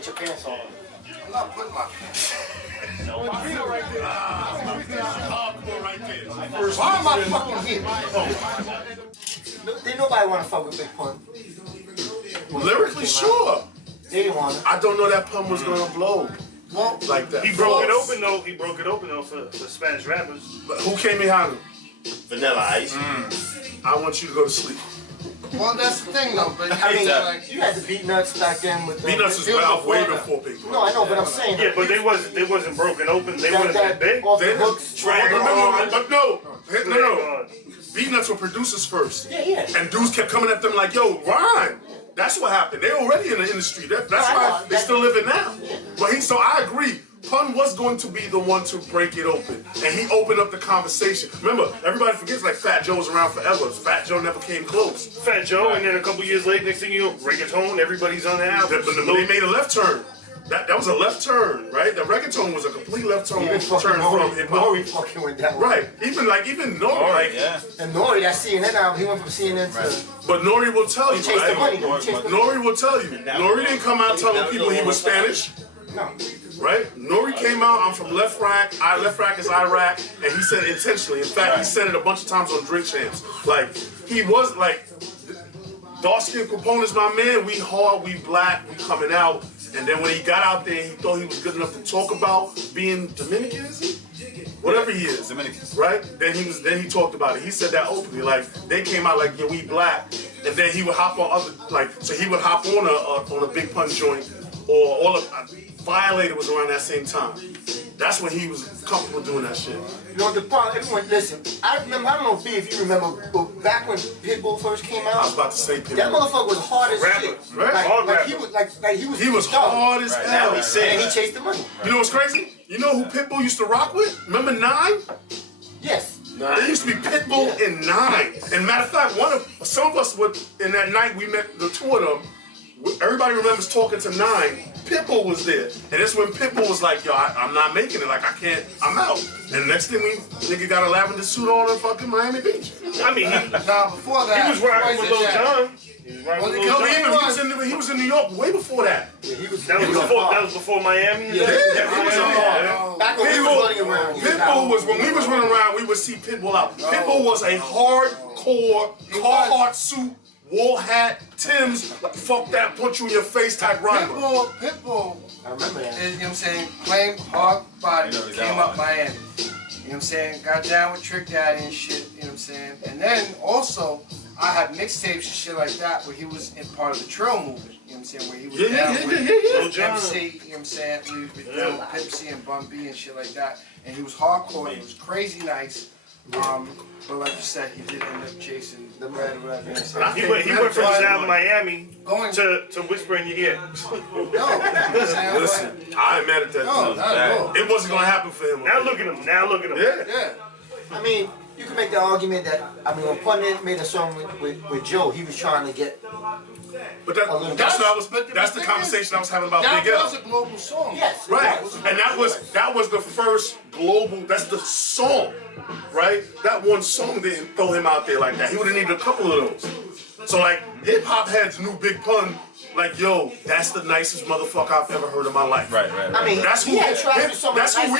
Put your pants on. I'm not putting my pants on. Right there. Hardcore right there. Why am I fucking here? Didn't nobody want to fuck with Big Pun. Lyrically, sure. They didn't want it. I don't know that Pun was gonna blow. Well, like that. He broke it open though. He broke it open though for Spanish rappers. But who came behind him? Vanilla Ice. I want you to go to sleep. Well, that's the thing though. But I mean, you had the Beat Nuts back then with the Beat-Nuts was way before Big Pun. No, I know, but I'm saying. Yeah, but they wasn't broken open. They wasn't that big. Off the hooks. But no. Beat-Nuts were producers first. Yeah. And dudes kept coming at them like, yo, rhyme. That's what happened. They already in the industry. That's why they still living now. But so I agree. Pun was going to be the one to break it open, and he opened up the conversation. Remember, everybody forgets like Fat Joe was around forever. Fat Joe never came close. Fat Joe, and then a couple years later, next thing you know, reggaeton. Everybody's on the album. But they made a left turn. That was a left turn, right? The reggaeton was a complete left turn from hip hop. Nori fucking went down. Right. Even Nori, like And Nori, that CNN album, he went from CNN to. But Nori will tell you, chased the money, Nori will tell you. Nori didn't come out telling people he was Spanish. No. Right? Nori came out, I'm from Left Rack, Left Rack is Iraq, and he said it intentionally. In fact, he said it a bunch of times on Drink Champs. Like, he was like, dark skin components, my man, we hard, we black, we coming out. And then when he got out there, he thought he was good enough to talk about being Dominican, is he? Whatever he is. Dominican. Right? Then he talked about it. He said that openly. Like, they came out like, yeah, we black. And then he would hop on so he would hop on a Big Pun joint, or all of Violator was around that same time. That's when he was comfortable doing that shit. You know, the part, everyone, listen, I don't know, B, if you remember, but back when Pitbull first came out, I was about to say Pitbull. that motherfucker was hard as shit. Right? He was hard as hell. And he chased the money. You know what's crazy? You know who Pitbull used to rock with? Remember 9? Yes. It used to be Pitbull and 9. And matter of fact, some of us would, in that night we met the two of them. Everybody remembers talking to 9. Pitbull was there. And that's when Pitbull was like, yo, I'm not making it. Like, I can't, I'm out. And next thing nigga got a lavender suit on in fucking Miami Beach. I mean, before that, he was rocking with Lil Jon. He was in New York way before that. Yeah, that was before Miami? Yeah, he was in New York. Back when we was running around. Pitbull was, when we was running around, we would see Pitbull out. Pitbull was a hardcore, Carhartt suit, wool hat, Tim's, fuck that, punch you in your face type rhymer. Pitbull, I remember that. Is, you know what I'm saying, claimed hard body, came up Miami. You know what I'm saying, got down with Trick Daddy and shit, you know what I'm saying. And then also, I had mixtapes and shit like that where he was in part of the Trill movement, you know what I'm saying, where he was down with MC, you know what I'm saying, with Pimp C and Bun B and shit like that. And he was hardcore, he was crazy nice. But like you said, he did end up chasing the bread or whatever. He went from his album Miami to Whisper in Your Ear. Listen, I ain't mad at that. No, not at all. It wasn't gonna happen for him. Now look at him. Yeah. I mean, you can make the argument that, when Pun made a song with Joe, he was trying to get. But that's the conversation I was having about Big L. That was a global song. Yes. Right. And that was the first global, that's the song, right? That one song didn't throw him out there like that. He would have needed a couple of those. So like, hip hop heads knew Big Pun, like, yo, that's the nicest motherfucker I've ever heard in my life. Right. I mean, that's who we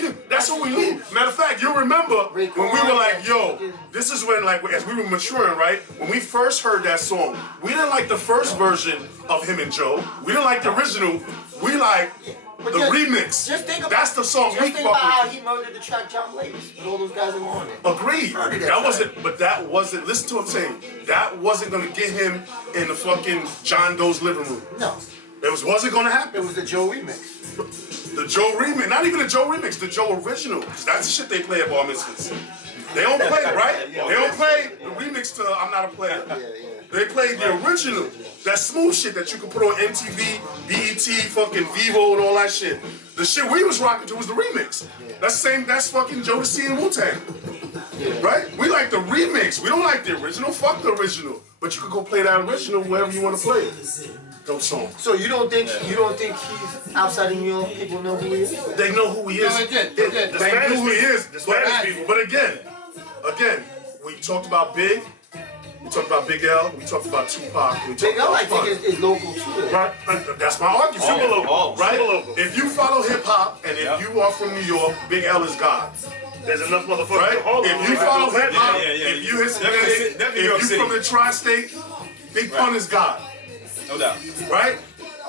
knew. That's who we knew. Matter of fact, you remember when we were like, yo, this is when, like, as we were maturing, right? When we first heard that song, we didn't like the first version of him and Joe. We didn't like the original. We like the remix. Just think about, that's the song we think about how he murdered the track John Ladies with all those guys that were on it. Agreed. That wasn't, listen to what I'm saying. That wasn't gonna get him in the fucking John Doe's living room. No. It wasn't gonna happen. It was the Joe remix. The Joe remix, not even the Joe remix, the Joe original. That's the shit they play at bar mitzvahs. They don't play, right? They don't play the remix to I'm Not a Player. They play the original. That smooth shit that you can put on MTV, BET, fucking Vivo, and all that shit. The shit we was rocking to was the remix. That's fucking Jodeci and Wu-Tang. Right? We like the remix. We don't like the original. Fuck the original. But you can go play that original wherever you want to play it. Those songs. So you don't think he's outside of New York? People know who he is. They know who he is. No, they did. They know who he is. The Spanish people. But again, we talked about Big. We talked about Big L, we talked about Tupac, we talked Big L, I about think, is local too. Right, that's my argument. Super local. Right? Super local. If you follow hip hop and if you are from New York, Big L is God. There's enough motherfuckers. Right? If you follow hip hop, Yeah. if you Hispanic, if you from the tri-state, Big Pun is God. No doubt. Right?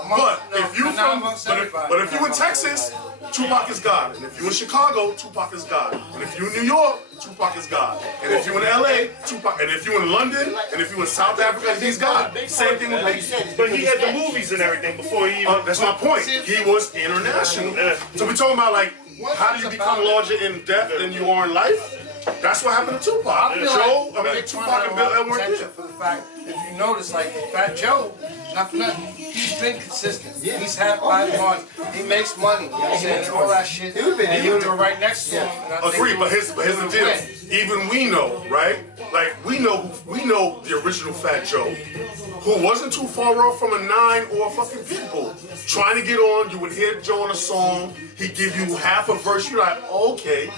But if you not from, amongst but everybody. if you in Texas, Tupac is God. And if you in Chicago, Tupac is God. And if you in New York, Tupac is God. And if you in LA, Tupac. And if you in London, and if you in South Africa, he's God. Same thing with Biggie. But he had the movies and everything before he even. That's my point. He was international. So we're talking about like, how do you become larger in depth than you are in life? That's what happened to Tupac. Joe, I mean, Tupac and Bill L weren't there. For the fact, if you notice, like Fat Joe, not for nothing, he's been consistent. He's had 5 months. He makes money. You know what I'm saying? And all that shit. And you were right next to him. And I think Agreed, but here's the deal. Even we know, right? Like we know the original Fat Joe, who wasn't too far off from a 9 or a fucking Pitbull. Trying to get on, you would hear Joe on a song. He'd give you half a verse. You're like, okay,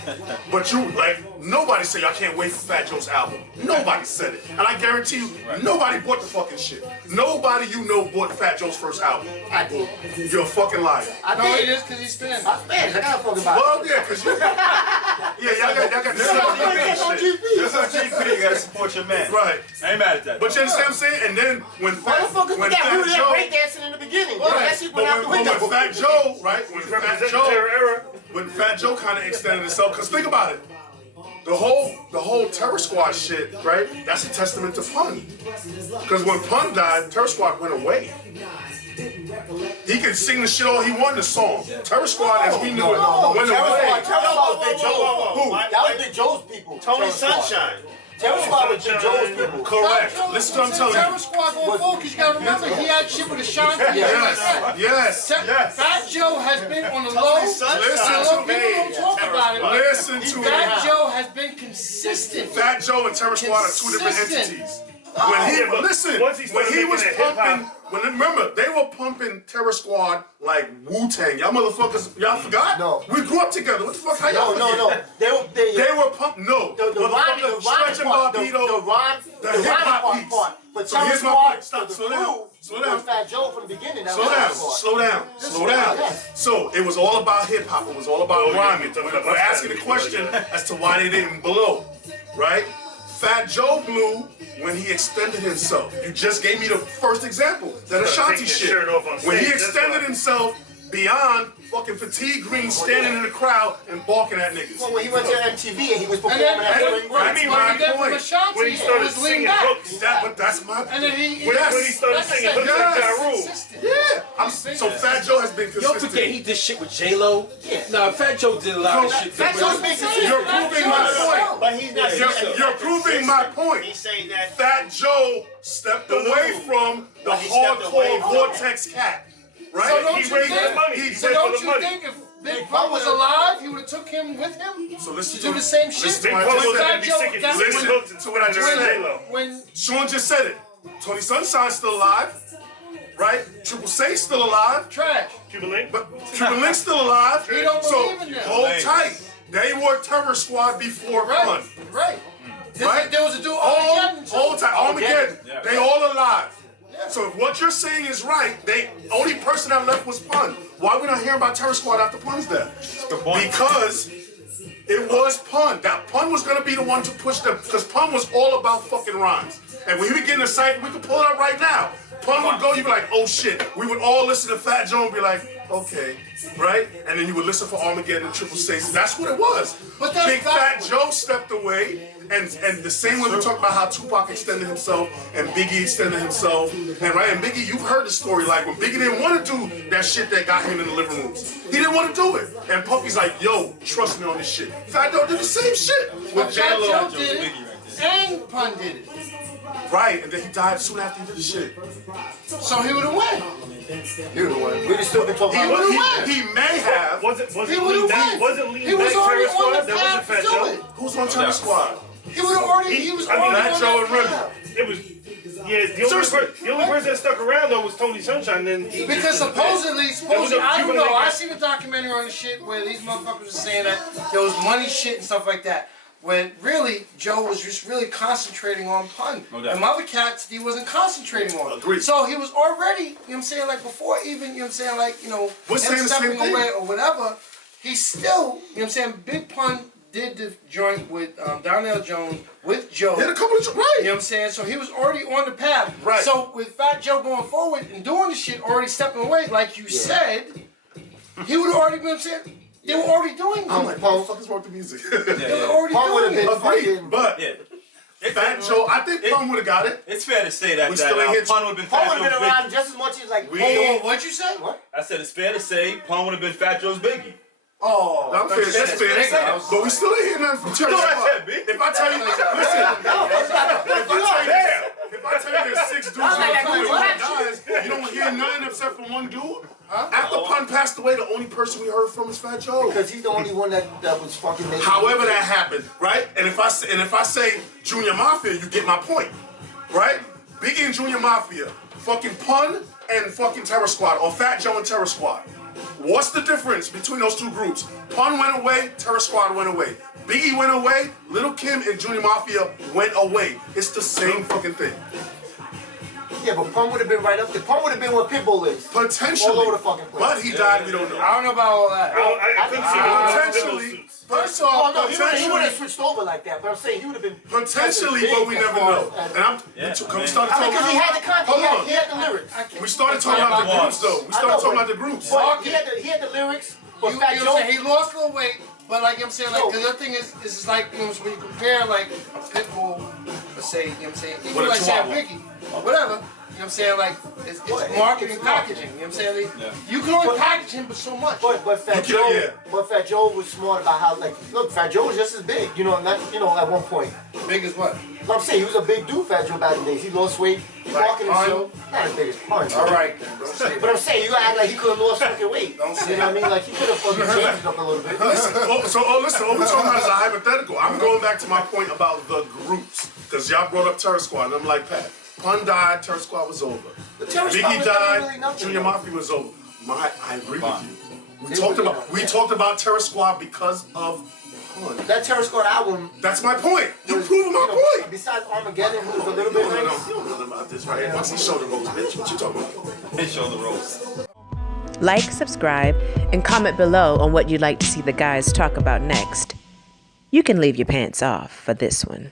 but you like nobody said I can't wait for Fat Joe's album. Nobody said it, and I guarantee you, nobody bought the fucking shit. Nobody you know bought Fat Joe's first album. I did. You're a fucking liar. I know it is because he's Spanish. I'm Spanish. I gotta fuck about it. Well, yeah, cause you. Y'all got this on shit. GP. That's on GP. You gotta support your man. Right. I ain't mad at that. But you understand what I'm saying? And then when Motherfuckers when forgot we were Fat there Joe, breakdancing in the beginning. Bro. right? That shit But went out the when window. Fat Joe, right? When Fat Joe kind of extended himself, cause think about it. The whole Terror Squad shit, right? That's a testament to Pun. Because when Pun died, Terror Squad went away. He could sing the shit all he wanted, the song. Terror Squad, as we knew it, went away. Terror Squad was Big Joe. Who? That was Big Joe's people. Tony Terror Squad. Sunshine. Terror Squad was Big Joe's people. Correct. Listen to what I'm telling Terror you. Squad going forward, because you gotta remember, he had shit with a shine. Yes. Fat Joe has been on the low. Listen People to me. don't talk about it. Listen to me. Fat Joe has been consistent. Fat Joe and Terror Squad are two different Consistent. entities. When he once he when started he was making that pumping, remember they were pumping Terror Squad like Wu-Tang. Y'all motherfuckers, y'all forgot? No. We grew up together. What the fuck? How y'all No. forget? They They were pumping. No. the rhyme Stretch and part, the Barbito. rhyme the hip-hop part, piece. But So Terror here's my Squad, point. Stop. the Slow down. crew, Slow was down. Fat Joe from the beginning. That Slow was down, Terror Squad. slow down. Yes. So it was all about hip hop. It was all about rhyming. We're asking the question as to why they didn't blow, right? Fat Joe blew when he extended himself. You just gave me the first example, that Ashanti taking his shit. shirt off on When he stage, that's extended why. himself beyond fucking fatigue green, standing in the crowd and barking at niggas. Well, when he went to MTV and he was And performing then, at and Spring when, I mean, when my he did from point. Ashanti, When he it started was lean singing back. hooks. But that's my And then he Yes. When he started like I singing said, hooks like Yes. Ja Rule. consistent. Yeah. So Fat Joe has been Y'all consistent. forget he did shit with J-Lo? Yeah. Nah, Fat Joe did a lot of shit. Fat Joe's been consistent. You're proving my point. But he's not. You're proving my point. He's saying that. Fat Joe stepped away from the But he stepped away hardcore from Vortex cat, right? So don't He you went for the think? money. He He So went don't for the you money. think if Big Pun was alive, he would have took him with him So listen to do the same shit? listen Big to what I Pun just was said. gonna be sick and That's singing when- hooks and to what I just singing said. J-Lo. When Sean just said it. Tony Sunshine's still alive, right? Triple C's still alive, trash. Cuban Link. but Cuban Link's still alive. He don't So believe in them. hold tight. They were Terror Squad before Right, Pun. right. Right? There was a dude All Armageddon too. time. Armageddon. Yeah. They all alive. So if what you're saying is right, they only person that left was Pun. Why we not hearing about Terror Squad after Pun's death? Good point. Because it was Pun. That Pun was gonna be the one to push them, because Pun was all about fucking rhymes. And when he would get in the site, we could pull it up right now. Pun would go, you'd be like, oh shit. We would all listen to Fat Joe and be like, okay, right? And then you would listen for Armageddon and Triple Six. That's what it was. But that's Big Fat Joe stepped away, and the same way we talk about how Tupac extended himself and Biggie extended himself, and right, and Biggie, you've heard the story, like when Biggie didn't want to do that shit that got him in the living rooms. He didn't want to do it. And Puffy's like, yo, trust me on this shit. Fat Joe did the same shit with Fat J-Lo. Joe did it, and Pun did it. Right, and then he died soon after he did the shit. So he would have won. You're the one. We'd still be talking He, about he may have. Wasn't He Lean would've Back? won. Wasn't Lean He was Back already Terror Squad? on the That wasn't path Fat to Joe. it. Who's on Terror Squad? He would have already. He was already Fat on Joe that and Remy. path. It was. Yeah, the only person that stuck around though was Tony Sunshine. Then he Because supposedly, a I don't Cuban know. link I back. seen a documentary on the shit where these motherfuckers were saying that there was money shit and stuff like that. When really, Joe was just really concentrating on Pun. No doubt. And my other cats, he wasn't concentrating on. Agreed. So he was already, you know what I'm saying, like before even, you know what I'm saying, like, you know, We're him saying the same stepping thing. away or whatever, he still, you know what I'm saying, Big Pun did the joint with Donnell Jones, with Joe. Did a couple of right. You know what I'm saying? So he was already on the path. Right. So with Fat Joe going forward and doing the shit, already stepping away, like you said, he would have already, you know what I'm saying? They were already doing I'm it. like, what the fuck is wrong with the music? They were already Pun would have doing been it. Agreed, fucking. but Yeah. Fat Joe, I think Pun would have got it. It's fair to say that We still ain't hit- Pun would have been Pun Fat would have Joe's been around Biggie. just as much as like. Oh, what'd you say? What? I said it's fair to say Pun would have been Fat Joe's Biggie. Oh, I'm fair, that's fair. But we still ain't hear nothing from Terrence. No, I said, B. If I tell you, if I tell you there's 6 dudes in the group and 1 dies, you don't hear nothing except from 1 dude? After Pun passed away, the only person we heard from is Fat Joe. Because he's the only one that was fucking making. However that happened, right? And if I say Junior Mafia, you get my point, right? Biggie and Junior Mafia, fucking Pun and fucking Terror Squad, or Fat Joe and Terror Squad. What's the difference between those 2 groups? Pun went away, Terror Squad went away. Biggie went away, Lil' Kim and Junior Mafia went away. It's the same fucking thing. Yeah, but Pun would have been right up there. Pun would have been where Pitbull is. Potentially. All over the fucking place. But he died, we don't know. I don't know about all that. I couldn't see Potentially. First Oh off, no, he wouldn't potentially. have switched over like that. But I'm saying he would have been Potentially, big but we as never far know. as- And I'm, Yeah, we started I mean, talking because he had the content, Hold on. he had the lyrics. We started talking about the groups, though. We I started know, talking but- about the groups. But he had the lyrics. But you, Fat you know what I'm Joe, saying? He lost a little weight, but like I'm saying, like, because the other thing is it's like, you know, when you compare like a Pitbull, let's say, you know what I'm saying, even With a like say a Chihuahua. Biggie, or whatever, you know what I'm saying, like, it's marketing, packaging, you know what I'm saying? You can only package him but so much. but Fat You Joe, can- but Fat Joe was smart about how like look, Fat Joe was just as big, you know, not at one point. Big as what? I'm saying he was a big dude, Fat Joe, back in the days. He lost weight. He Like walking Pun? himself. Not as big as Pun. All right, then, don't say But that. I'm saying you gotta act like he could have lost fucking weight. Don't say You know what I mean? Like he could have fucking changed it up a little bit. Listen, listen, what we're talking about is a hypothetical. I'm going back to my point about the groups. Because y'all brought up Terror Squad, and I'm like, Pat, Pun died, Terror Squad was over. The Terror Squad Biggie was never died, really nothing, Junior though. Mafia was over. I agree with you. We They talked were, about yeah. talked about Terror Squad because of Pun. That Terror Squad album. That's my point. You was, proving my you know, point. Besides Armageddon, who was a little You bit don't know, nice. you don't know nothing about this right here. What's the shoulder rolls, bitch? What you talking about? They show the ropes. Like, subscribe, and comment below on what you'd like to see the guys talk about next. You can leave your pants off for this one.